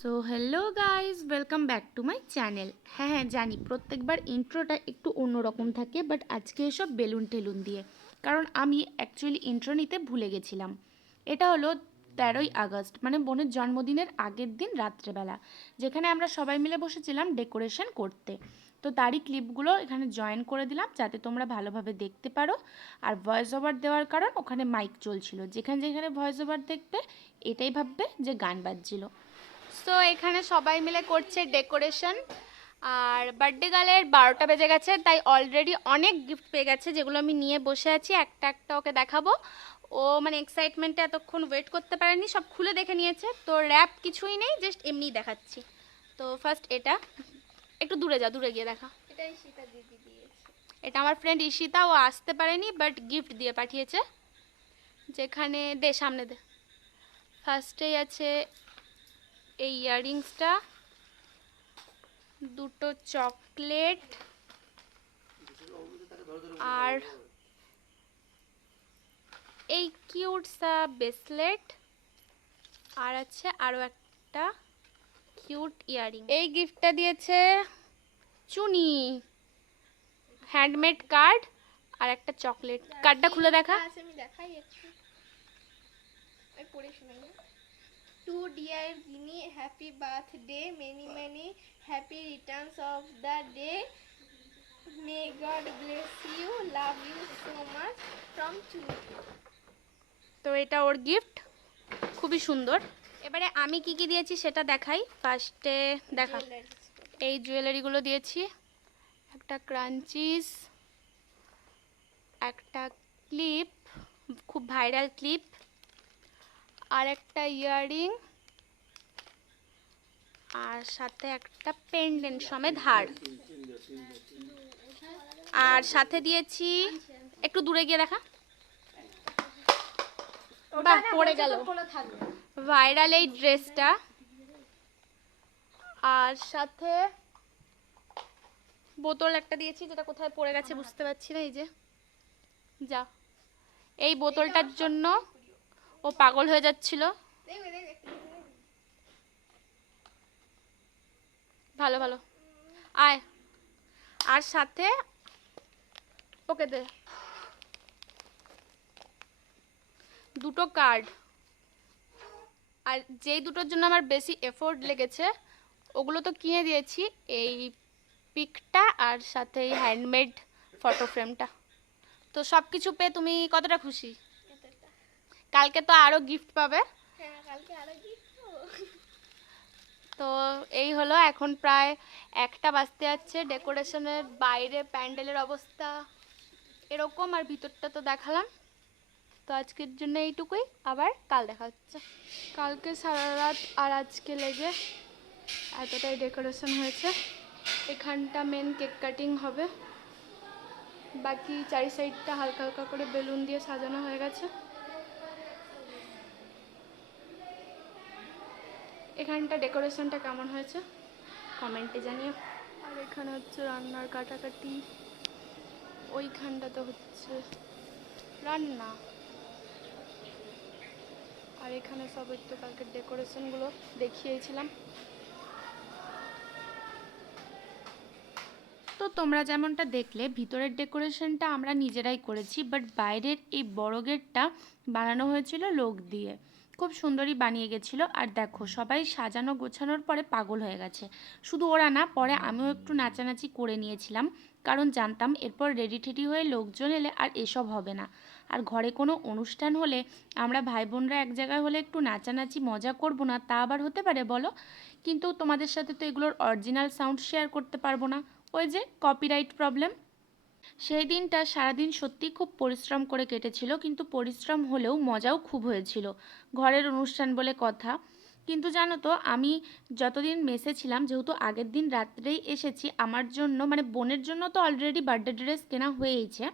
So hello guys, welcome back to my channel. হ্যাঁ, জানি প্রত্যেকবার ইন্ট্রোটা একটু অন্যরকম থাকে, বাট আজকে এসব বেলুন টেলুন দিয়ে, কারণ আমি অ্যাকচুয়ালি ইন্ট্রো নিতে ভুলে গেছিলাম। এটা হলো 13ই আগস্ট, মানে বোনের জন্মদিনের আগের দিন রাত্রেবেলা, যেখানে আমরা সবাই মিলে বসেছিলাম ডেকোরেশন করতে। তো তারই ক্লিপগুলো এখানে জয়েন করে দিলাম যাতে তোমরা ভালোভাবে দেখতে পারো। আর ভয়েস ওভার দেওয়ার কারণ ওখানে মাইক চলছিল, যেখানে যেখানে ভয়েস ওভার দেখবে এটাই ভাববে যে গান বাজছিল। সো এখানে সবাই মিলে করছে ডেকোরেশন। আর বার্থডে গার্লের 12টা বেজে গেছে, তাই অলরেডি অনেক গিফট পেয়ে গেছে, যেগুলো আমি নিয়ে বসে আছি একটা একটা ওকে দেখাবো। ও মানে এক্সাইটমেন্টে এতক্ষণ ওয়েট করতে পারেনি, সব খুলে দেখে নিয়েছে। তো র্যাপ কিছুই নেই, জাস্ট এমনিই দেখাচ্ছি। তো ফার্স্ট এটা, একটু দূরে যা, দূরে গিয়ে দেখা। এটা ঈশিতা দিদি দিয়েছে। এটা আমার ফ্রেন্ড ঈশিতা, ও আসতে পারেনি বাট গিফট দিয়ে পাঠিয়েছে। যেখানে দে, সামনে দে। ফার্স্টেই আছে এই ইয়াররিংসটা, দুটো চকলেট, আর এই কিউট সা ব্রেসলেট, আর আছে আরও একটা কিউট ইয়াররিং। এই গিফটটা দিয়েছে চুনি, হ্যান্ডমেড কার্ড আর একটা চকলেট। কার্ডটা খুলে দেখা। আচ্ছা আমি দেখাই একটু, আমি পড়ে শোনাই। To dear Gini, happy birthday, many many happy returns of the day, may God bless you, love you so much, from Chuni. তো এটা ওর গিফট, খুবই সুন্দর। এবারে আমি কি কি দিয়েছি সেটা দেখাই। ফার্স্টে দেখা, এই জুয়েলারিগুলো দিয়েছি, একটা ক্রাঞ্চিস, একটা ক্লিপ, খুব ভাইরাল ক্লিপ, আর একটা ইয়াররিং, আর সাথে একটা পেন্ডেন্ট সমেত হার। আর সাথে দিয়েছি, একটু দূরে গিয়ে দেখা, বাহ পড়ে গেল, ভাইরাল এই ড্রেসটা। আর সাথে বোতল একটা দিয়েছি, যেটা কোথায় পড়ে গেছে বুঝতে পারছি না, এই যে যা। এই বোতলটার জন্য ও পাগল হয়ে যাচ্ছিল। ভালো ভালো, আয়। আর সাথে ওকে দে দুটো কার্ড। আর যেই দুটোর জন্য আমার বেশি এফোর্ট লেগেছে ওগুলো তো কিনে দিয়েছি, এই পিকটা আর সাথে এই হ্যান্ডমেড ফটো ফ্রেমটা। তো সব কিছু পেয়ে তুমি কতটা খুশি? কালকে তো আরও গিফট পাবে। হ্যাঁ, কালকে আরো গিফট। তো এই হলো, এখন প্রায় 1টা বাজতে যাচ্ছে। ডেকোরেশনের বাইরে প্যান্ডেলের অবস্থা এরকম, আর ভিতরটা তো দেখালাম। তো আজকের জন্য এইটুকুই, আবার কাল দেখা হচ্ছে। কালকে সারা রাত আর আজকে লেগে এতটাই ডেকোরেশন হয়েছে। এখানটা মেন কেক কাটিং হবে, বাকি চারি সাইডটা হালকা হালকা করে বেলুন দিয়ে সাজানো হয়ে গেছে। এখানটা ডেকোরেশনটা কেমন হয়েছে কমেন্টে জানিও। আর এখানে হচ্ছে রান্নার কাটাকাটি, ওইখানটাতে হচ্ছে রান্না। আর এখানে সব একটু কালকে ডেকোরেশনগুলো দেখিয়েছিলাম। তো তোমরা যেমনটা দেখলে ভিতরের ডেকোরেশনটা আমরা নিজেরাই করেছি, বাট বাইরের এই বড় গেটটা বানানো হয়েছিল লোক দিয়ে, খুব সুন্দরই বানিয়ে গেছিলো। আর দেখো সবাই সাজানো গোছানোর পরে পাগল হয়ে গেছে। শুধু ওরা না, পরে আমিও একটু নাচানাচি করে নিয়েছিলাম, কারণ জানতাম এরপর রেডি টেডি হয়ে লোকজন এলে আর এসব হবে না। আর ঘরে কোনো অনুষ্ঠান হলে আমরা ভাই বোনরা এক জায়গায় হলে একটু নাচানাচি মজা করব না, তা আবার হতে পারে বলো? কিন্তু তোমাদের সাথে তো এগুলোর অরিজিনাল সাউন্ড শেয়ার করতে পারবো না, ওই যে কপিরাইট প্রবলেম। সেই দিনটা সারাদিন সত্যিই খুব পরিশ্রম করে কেটেছিল, কিন্তু পরিশ্রম হলেও মজাও খুব হয়েছিল। ঘরের অনুষ্ঠান বলে কথা। কিন্তু জানো তো, আমি যতদিন মেসে ছিলাম, যেহেতু আগের দিন রাত্রেই এসেছি, আমার জন্য মানে বোনের জন্য তো অলরেডি বার্থডে ড্রেস কেনা হয়েইছে,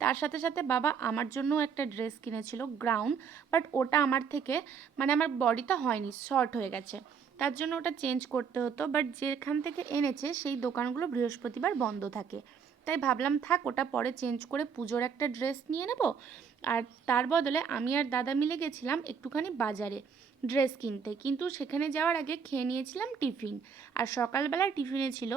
তার সাথে সাথে বাবা আমার জন্যও একটা ড্রেস কিনেছিল গ্রাউন্ড, বাট ওটা আমার থেকে মানে আমার বডিটা হয়নি, শর্ট হয়ে গেছে, তার জন্য ওটা চেঞ্জ করতে হতো। বাট যেখান থেকে এনেছে সেই দোকানগুলো বৃহস্পতিবার বন্ধ থাকে, তাই ভাবলাম থাক, ওটা পরে চেঞ্জ করে পুজোর একটা ড্রেস নিয়ে নেব। আর তার বদলে আমি আর দাদা মিলে গেছিলাম একটুখানি বাজারে, ড্রেস কিনতে, কিন্তু সেখানে যাওয়ার আগে খেয়ে নিয়েছিলাম টিফিন। আর সকালবেলা টিফিনে ছিল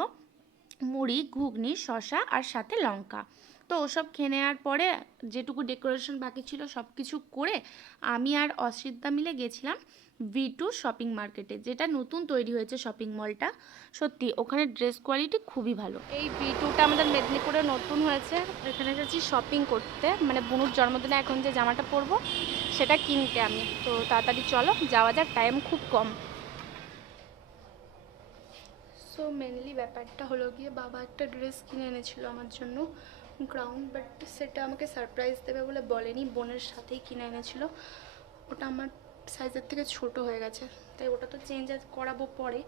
মুড়ি, ঘুগনি, শসা আর সাথে লঙ্কা। তো ওসব খেয়ে নেওয়ার পরে যেটুকু ডেকোরেশন বাকি ছিল সব কিছু করে আমি আর অসিতদা মিলে গেছিলাম V2 শপিং মার্কেটে, যেটা নতুন তৈরি হয়েছে শপিং মলটা। সত্যি ওখানে ড্রেস কোয়ালিটি খুবই ভালো। এই V2টা আমাদের মেদিনীপুরে নতুন হয়েছে। এখানে এসেছি শপিং করতে, মানে বুনুর জন্মদিনে এখন যে জামাটা পরবো সেটা কিনতে আমি। তো তাড়াতাড়ি চলো যাওয়া যাক, টাইম খুব কম। সো মেনলি ব্যাপারটা হলো গিয়ে বাবা একটা ড্রেস কিনে এনেছিল আমার জন্য, গ্রাউন্ড, বাট সেটা আমাকে সারপ্রাইজ দেবে বলে বলেনি, বোনের সাথেই কিনে এনেছিল। ওটা আমার সাইজের থেকে ছোট হয়ে গেছে, তাই ওটা তো চেঞ্জ করাবো পরে।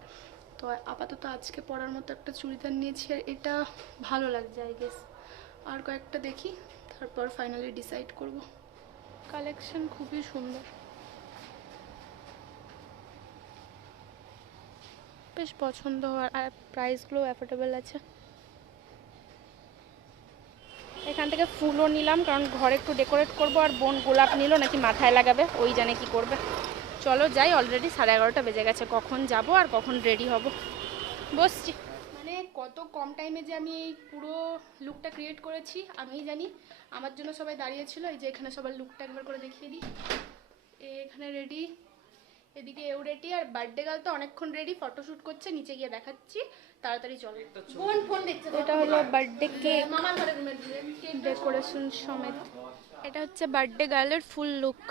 তো আপাতত আজকে পরার মতো একটা চুড়িদার নিয়েছি, আর এটা ভালো লাগছে আই গেস। আর কয়েকটা দেখি, তারপর ফাইনালি ডিসাইড করব। কালেকশন খুবই সুন্দর, বেশ পছন্দ হওয়ার, আর প্রাইসগুলো অ্যাফোর্ডেবল আছে। এখান থেকে ফুলও নিলাম, কারণ ঘরে একটু ডেকোরেট করব। আর বোন গোলাপ নিল, নাকি মাথায় লাগাবে, ওই জানে কি করবে। চলো যাই, অলরেডি 11:30 বেজে গেছে। কখন যাব আর কখন রেডি হব, বসছি। মানে কত কম টাইমে যে আমি এই পুরো লুকটা ক্রিয়েট করেছি আমিই জানি। আমার জন্য সবাই দাঁড়িয়েছিল, এই যে এখানে সবার লুকটা একবার করে দেখিয়ে দিই। এখানে রেডি, এদিকে এও রেডি, আর বার্থডে গার্ল তো অনেকক্ষণ রেডি, ফটোশ্যুট করছে, নিচে গিয়ে দেখাচ্ছি। তাড়াতাড়ি চলো। ফোন দেখছে। এটা হলো বার্থডে কেক, মামার ঘরে ডেকোরেশন সমেত। এটা হচ্ছে বার্থডে গার্লের ফুল লুক।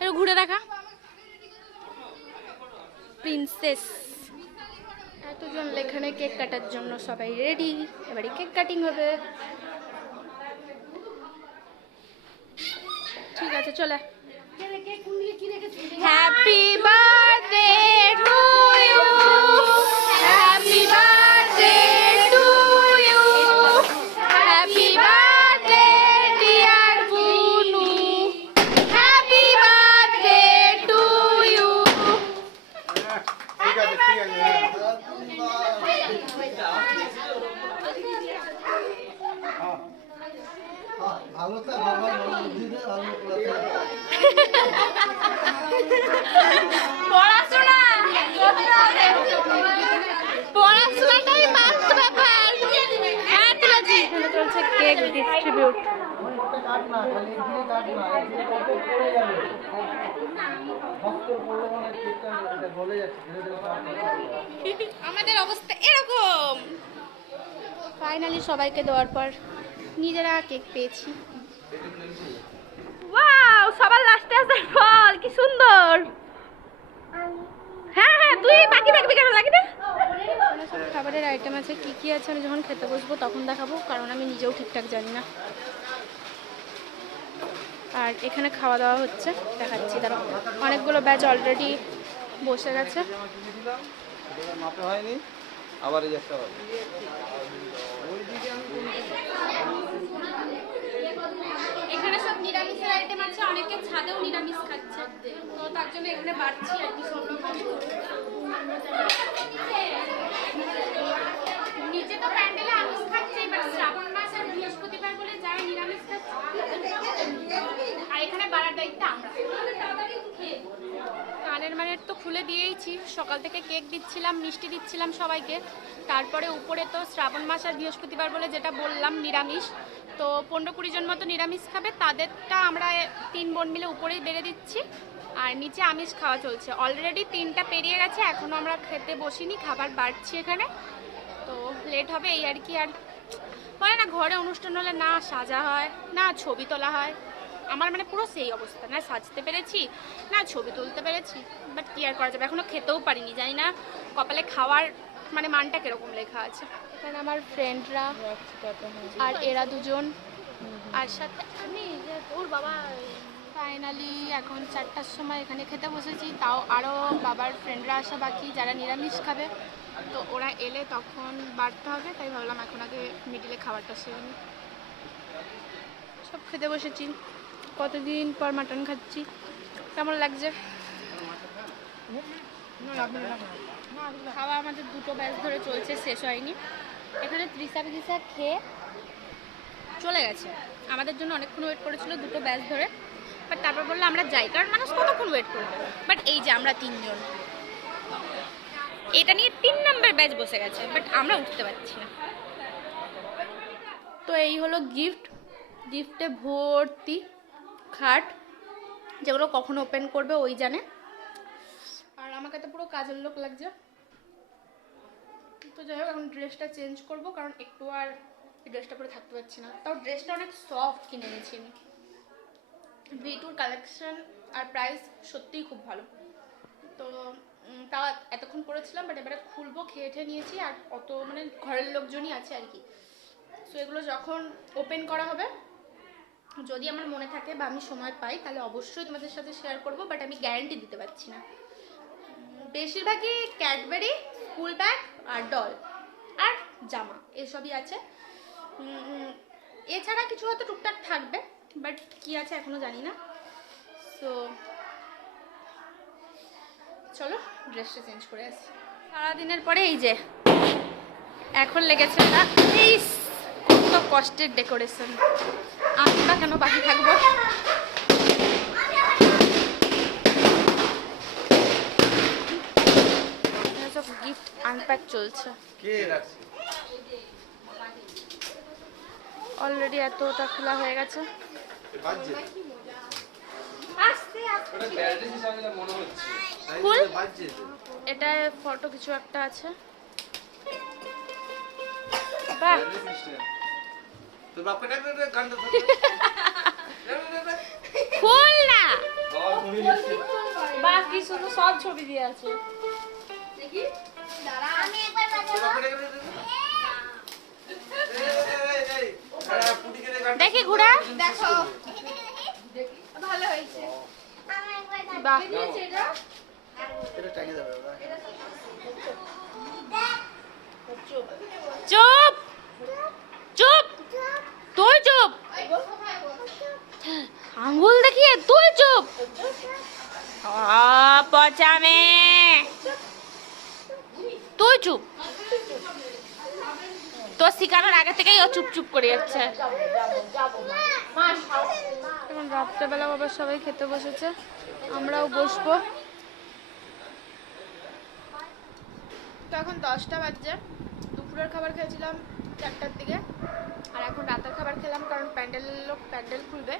একটু ঘুরে দেখা, প্রিন্সেস। এতজন এখানে কেক কাটার জন্য সবাই রেডি, এবারে কেক কাটিং হবে। ঠিক আছে চলে। Happy birthday to you, happy birthday to you, happy birthday dear Bunu, happy birthday to you. ঠিক আছে ঠিক আছে। ভালো তো বাবা বুদ্ধিতে ভালো পড়াশোনা, পড়াশোনাটাই মাস্ট ব্যাপার। হ্যাঁ তুলেছি। এখানে চলছে কেক ডিস্ট্রিবিউট। কাট না, খালি এখানে কাট না, এখানে কত পড়ে যাবে। ভক্ত পড়লে মানে কেকটা এটা গলে যাচ্ছে, ধীরে ধীরে কাট না। আমাদের অবস্থা এরকম। ফাইনালি সবাইকে দেওয়ার পর নিজেরা কেক পেয়েছি। ওয়াও, সবার লাস্টে আসার ফল কি সুন্দর। হ্যাঁ হ্যাঁ, তুই বাকি দেখবি কেন, লাগে না। সব খাবারের আইটেম আছে, কি কি আছে আমি যখন খেতে বসবো তখন দেখাবো, কারণ আমি নিজেও ঠিকঠাক জানি না। আর এখানে খাওয়া দাওয়া হচ্ছে, দেখাচ্ছি দাঁড়াও। অনেকগুলো ব্যাচ অলরেডি বসে গেছে। মাপে হয়নি, আবার এই একটা হবে। এখানে সব নিরামিষের আইটেম আছে, অনেকে ছাদেও নিরামিষ খাচ্ছে, তো তার জন্য এখানে বাড়ছি আর কি সব রকম। নিচে তো প্যান্ডেলে আমিষ খাচ্ছে, বাট শ্রাবণ মাস আর বৃহস্পতিবার বলে যারা নিরামিষ খাচ্ছে, আর এখানে বাড়ার দায়িত্ব আমরা। কানের মানের তো খুলে দিয়েইছি, সকাল থেকে কেক দিচ্ছিলাম, মিষ্টি দিচ্ছিলাম সবাইকে। তারপরে উপরে তো শ্রাবণ মাস আর বৃহস্পতিবার বলে যেটা বললাম নিরামিষ, তো 15-20 জন মতো নিরামিষ খাবে, তাদেরটা আমরা 3 বোন মিলে উপরেই বেড়ে দিচ্ছি। আর নিচে আমিষ খাওয়া চলছে, অলরেডি 3টা পেরিয়ে গেছে, এখনও আমরা খেতে বসিনি, খাবার বাড়ছি এখানে, তো লেট হবে এই আর কি। আর বলে না ঘরে অনুষ্ঠান হলে না সাজা হয় না ছবি তোলা হয়, আমার মানে পুরো সেই অবস্থা, না সাজতে পেরেছি না ছবি তুলতে পেরেছি, বাট কি আর করা যাবে, এখনো খেতেও পারিনি, জানি না কপালে খাওয়ার মানে মানটা কিরকম লেখা আছে। এখানে আমার ফ্রেন্ডরা আর এরা দুজন, আর সাথে আমি, ওর বাবা। ফাইনালি এখন 4টার সময় এখানে খেতে বসেছি, তাও আরও বাবার ফ্রেন্ডরা আসা বাকি যারা নিরামিষ খাবে, তো ওরা এলে তখন বাড়তে হবে, তাই ভাবলাম এখন আগে মিডিলে খাবারটা সেরে নিই। সব খেতে বসেছি, কতদিন পর মাটন খাচ্ছি, কেমন লাগছে? খাওয়া আমাদের 2টো ব্যাচ ধরে চলছে, শেষ হয়নি। এখানে তৃষা বিদিশা খেয়ে চলে গেছে, আমাদের জন্য অনেকক্ষণ ওয়েট করেছিল 2টো ব্যাচ ধরে। বাট তারপর বললো আমরা যাই, কারণ মানুষ কতক্ষণ ওয়েট করবে। বাট এই যে আমরা 3 জন, এটা নিয়ে 3 নাম্বার ব্যাচ বসে গেছে, বাট আমরা উঠতে পারছি না। তো এই হলো গিফটে ভর্তি খাট, যেগুলো কখন ওপেন করবে ওই জানে। আর আমাকে তো পুরো কাজের লোক লাগছে। তো যাই হোক, এখন ড্রেসটা চেঞ্জ করব, কারণ একটু আর এই ড্রেসটা পরে থাকতে পারছি না। তাও ড্রেসটা অনেক সফট কিনে নিয়েছি আমি। V2 কালেকশন আর প্রাইস সত্যিই খুব ভালো। তো তাও এতক্ষণ পরেছিলাম, বাট এবারে খুলবো, খেয়ে নিয়েছি, আর অত মানে ঘরের লোকজনই আছে আর কি। সো এগুলো যখন ওপেন করা হবে, যদি আমার মনে থাকে বা আমি সময় পাই, তাহলে অবশ্যই তোমাদের সাথে শেয়ার করব, বাট আমি গ্যারান্টি দিতে পারছি না। বেশিরভাগই ক্যাডবেরি, স্কুল ব্যাগ আর ডল আর জামা এসবই আছে। এছাড়া কিছু হয়তো টুকটাক থাকবে, বাট কি আছে এখনো জানি না। সো চলো ড্রেসটা চেঞ্জ করে আসি। সারাদিনের পরে এই যে এখন লেগেছে না, এই কত কষ্টের ডেকোরেশন, আমরা কেন বাকি থাকবো। সব গিফট আনপ্যাক চলছে, অলরেডি এতটা খোলা হয়ে গেছে। ফুল এটা ফটো কিছু একটা আছে, বাহ ফুল না, বাহ কি সুন্দর সব ছবি দিয়ে আছে। দেখি দাঁড়া, আমি একবার বাজাবো। দেখি ঘোড়া, দেখো ভালো হয়েছে। বাহ চুপ চুপ, তুই চুপ, আঙ্গুল দেখিয়ে তুই চুপ, পচামে তুই চুপ। তোর শিখানোর আগে থেকেই ও চুপ চুপ করে যাচ্ছে। এখন রাত্রেবেলা আবার সবাই খেতে বসেছে, আমরাও বসবো। তো এখন 10টা বাজছে, দুপুরের খাবার খেয়েছিলাম 4টার দিকে, আর এখন রাতের খাবার খেলাম, কারণ প্যান্ডেলের লোক প্যান্ডেল খুলবে।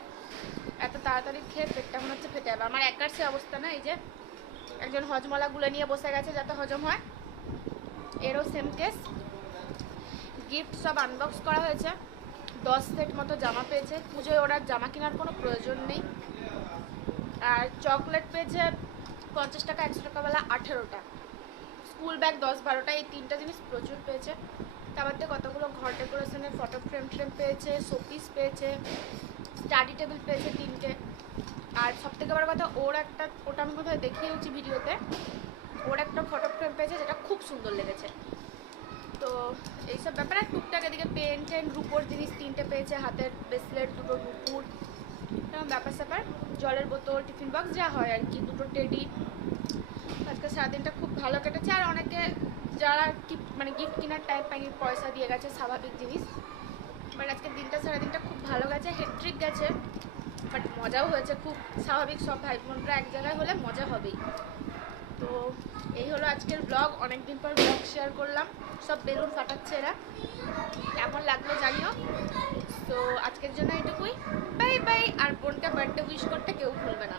এত তাড়াতাড়ি খেয়ে পেটটা মনে হচ্ছে ফেটে যাবে। আমার একার সে অবস্থা না, এই যে একজন হজমলা গুলে নিয়ে বসে গেছে যাতে হজম হয়, এরও সেম কেস। গিফট সব আনবক্স করা হয়েছে, 10 সেট মতো জামা পেয়েছে। পুজোয় ওরা জামা কেনার কোনো প্রয়োজন নেই। আর চকলেট পেয়েছে 50 টাকা, 100 টাকাওয়ালা 18টা, স্কুল ব্যাগ 10-12টা, এই 3টা জিনিস প্রচুর পেয়েছে। তারপর দিয়ে কতগুলো ঘর ডেকোরেশনের ফটো ফ্রেম পেয়েছে, শোপিস পেয়েছে, স্টাডি টেবিল পেয়েছে 3টে। আর সবথেকে বড় কথা, ওটা আমি কোথায় দেখিয়েছি ভিডিওতে, ওর একটা ফটো ফ্রেম পেয়েছে যেটা খুব সুন্দর লেগেছে। তো এইসব ব্যাপারে টুকটাক এদিকে পেন টেন, রুপোর জিনিস 3টে পেয়েছে, হাতের ব্রেসলেট 2টো রুপুর, ব্যাপার স্যাপার, জলের বোতল, টিফিন বক্স যা হয় আর কি, 2টো টেডি। আজকে সারাদিনটা খুব ভালো কেটেছে। আর অনেকে যারা মানে গিফট কেনার টাইম পায়নি, পয়সা দিয়ে গেছে, স্বাভাবিক জিনিস। বাট আজকের সারাদিনটা খুব ভালো গেছে, হেট্রিক গেছে, বাট মজাও হয়েছে খুব। স্বাভাবিক, সব ভাই বোনরা এক জায়গায় হলে মজা হবেই। তো এই হলো আজকের ব্লগ, অনেকদিন পর ব্লগ শেয়ার করলাম। সব বেলুন ফাটাচ্ছে এরা, কেমন লাগলো জানিও। তো আজকের জন্য এইটুকুই, বাই বাই। আর বোনকে বার্থডে উইশ করতে কেউ ভুলবে না।